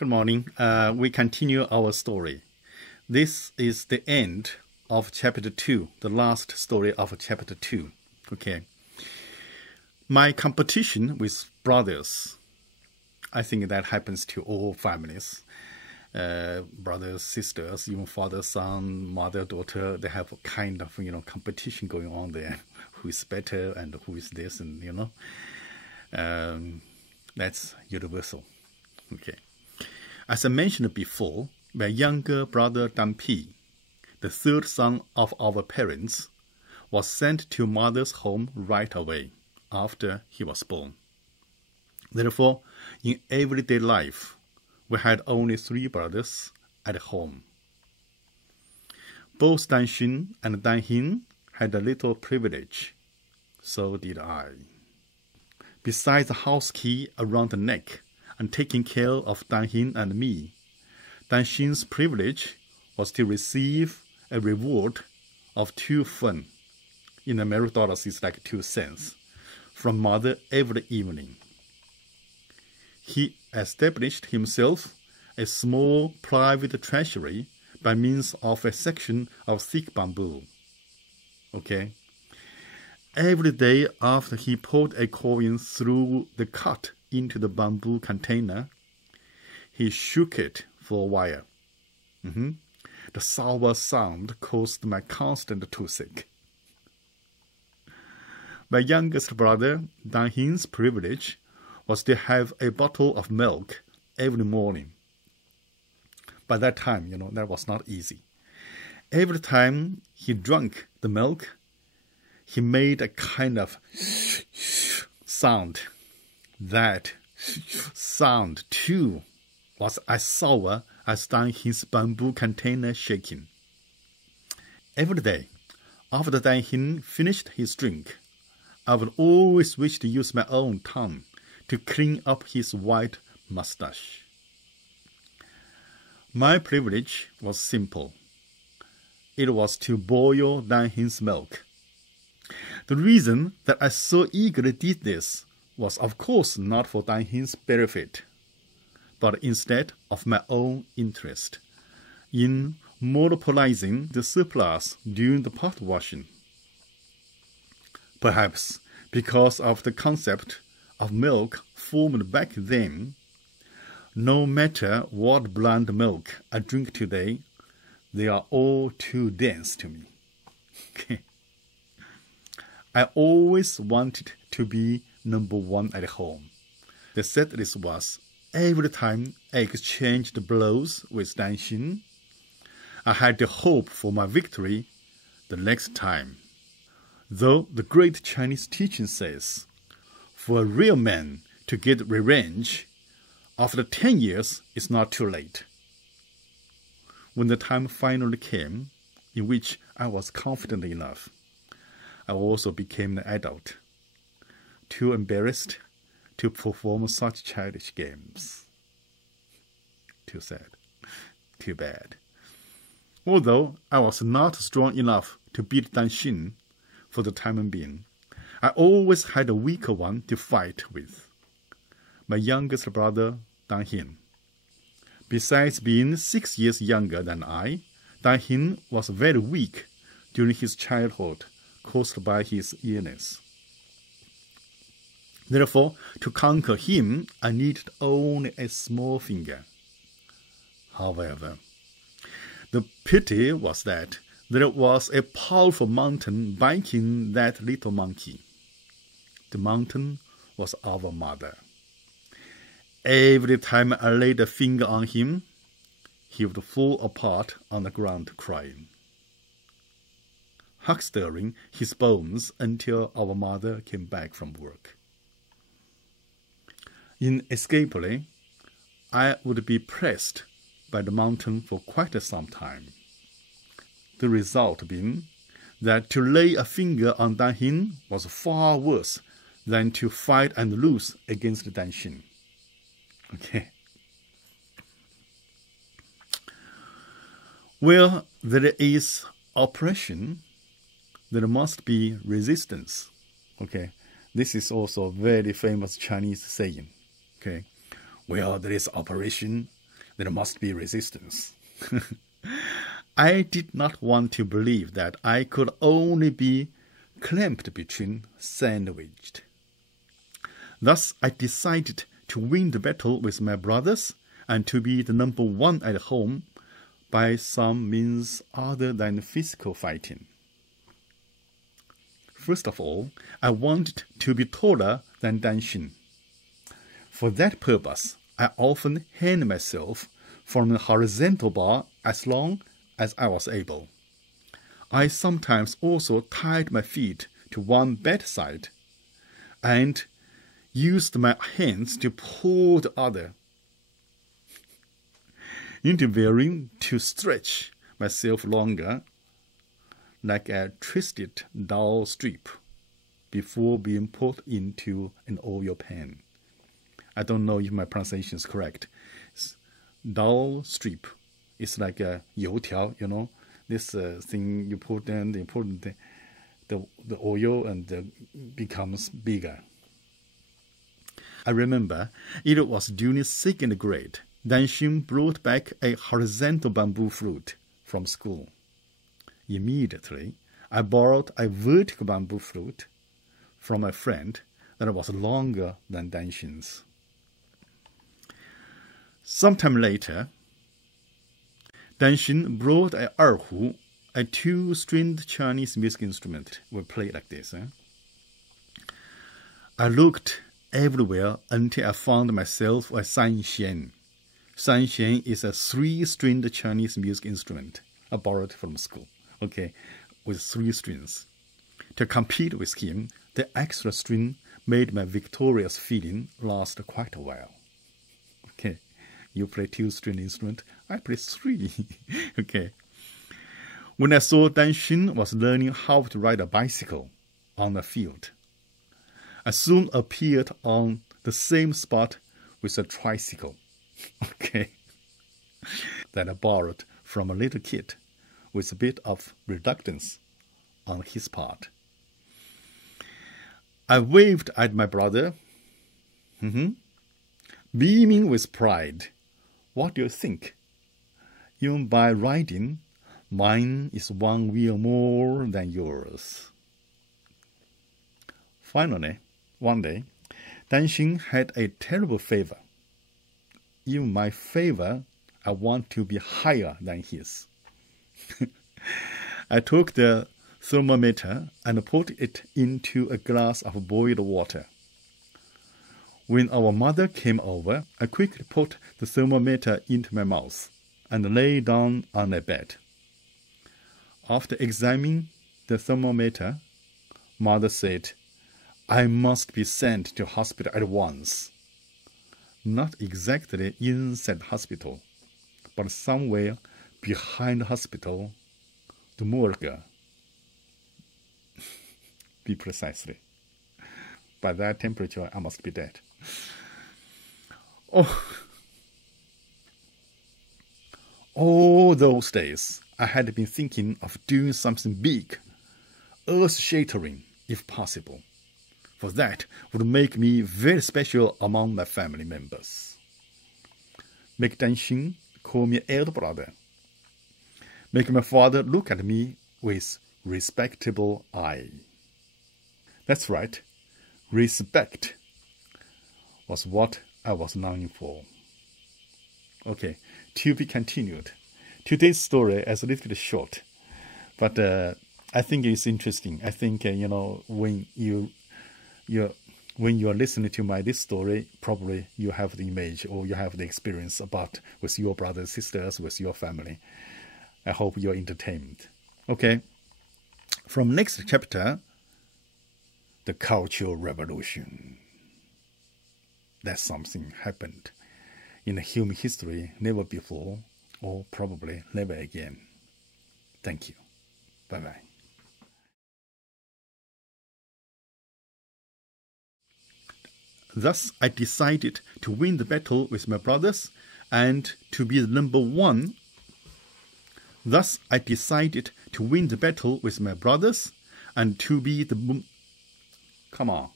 Good morning. We continue our story. This is the end of chapter 2, the last story of chapter 2. Okay. My competition with brothers, I think that happens to all families. Brothers, sisters, even father, son, mother, daughter, they have a kind of, competition going on there. Who is better and who is this and, that's universal. Okay. As I mentioned before, my younger brother Dan P, the third son of our parents, was sent to mother's home right away after he was born. Therefore, in everyday life, we had only 3 brothers at home. Both Dan Xin and Dan Hin had a little privilege. So did I. Besides the house key around the neck and taking care of Dan Hin and me, Dan Xin's privilege was to receive a reward of 2 fun, in American dollars it's like 2 cents, from mother every evening. He established himself a small private treasury by means of a section of thick bamboo. Okay? Every day after he poured a coin through the cut into the bamboo container, he shook it for a while. The sour sound caused my constant toothache. My youngest brother, Dan Hin's privilege was to have a bottle of milk every morning. By that time, that was not easy. Every time he drank the milk, he made a kind of sound. That sound, too, was as sour as Dan Hin's bamboo container shaking. Every day, after Dan Hin finished his drink, I would always wish to use my own tongue to clean up his white mustache. My privilege was simple. It was to boil Dan Hin's milk. The reason that I so eagerly did this was of course not for Dan Hin's benefit, but instead of my own interest in monopolizing the surplus during the pot washing. Perhaps because of the concept of milk formed back then, no matter what bland milk I drink today, they are all too dense to me. I always wanted to be number 1 at home. The sadness was, every time I exchanged blows with Dan Xin, I had the hope for my victory the next time. Though the great Chinese teaching says, for a real man to get revenge, after 10 years it's not too late. When the time finally came, in which I was confident enough, I also became an adult, too embarrassed to perform such childish games. Too sad. Too bad. Although I was not strong enough to beat Dan Xin for the time being, I always had a weaker one to fight with. My youngest brother, Dan Hin. Besides being 6 years younger than I, Dan Hin was very weak during his childhood, caused by his illness. Therefore, to conquer him, I needed only a small finger. However, the pity was that there was a powerful mountain biting that little monkey. The mountain was our mother. Every time I laid a finger on him, he would fall apart on the ground crying, huckstering his bones until our mother came back from work. Inescapably, I would be pressed by the mountain for quite some time. The result being that to lay a finger on Dan Hin was far worse than to fight and lose against Dan Xin. Okay. Where there is oppression, there must be resistance. Okay. This is also a very famous Chinese saying. Okay. Where there is oppression, there must be resistance. I did not want to believe that I could only be clamped between, sandwiched. Thus, I decided to win the battle with my brothers and to be the number one at home by some means other than physical fighting. First of all, I wanted to be taller than Danxin. For that purpose, I often hanged myself from a horizontal bar as long as I was able. I sometimes also tied my feet to one bedside and used my hands to pull the other, endeavoring to stretch myself longer like a twisted dull strip before being put into an oil pan. I don't know if my pronunciation is correct. Dull strip is like a 油条, you know, this thing you put in, you put the oil and becomes bigger. I remember it was during second grade. Danxin brought back a horizontal bamboo flute from school. Immediately, I borrowed a vertical bamboo flute from a friend that was longer than Danxin's. Sometime later, Danxin brought a erhu, a two-stringed Chinese music instrument. We play like this. I looked everywhere until I found myself a sanxian. Sanxian is a three-stringed Chinese music instrument I borrowed from school, okay, with 3 strings. To compete with him, the extra string made my victorious feeling last quite a while. Okay, you play 2-string instrument, I play 3. Okay. When I saw Danxin was learning how to ride a bicycle on the field, I soon appeared on the same spot with a tricycle, okay, that I borrowed from a little kid with a bit of reluctance on his part. I waved at my brother, beaming with pride. What do you think? Even by riding, mine is 1 wheel more than yours. Finally, one day, Danxin had a terrible fever. Even my fever, I want to be higher than his. I took the thermometer and put it into a glass of boiled water. When our mother came over, I quickly put the thermometer into my mouth and lay down on a bed. After examining the thermometer, Mother said, I must be sent to hospital at once. Not exactly inside hospital, but somewhere behind the hospital, the morgue. Be precisely. By that temperature, I must be dead. All those days, I had been thinking of doing something big, earth-shattering, if possible. For that would make me very special among my family members. Make Danxin call me elder brother. Make my father look at me with respectable eye. That's right, respect was what I was longing for. Okay, to be continued. Today's story is a little bit short, but I think it's interesting. I think when you're listening to this story, probably you have the image or you have the experience about with your brothers, sisters, with your family. I hope you're entertained. Okay, from next chapter, the Cultural Revolution. That something happened in human history never before, or probably never again. Thank you. Bye-bye. Thus, I decided to win the battle with my brothers and to be the number one. Thus, I decided to win the battle with my brothers and to be the... Come on.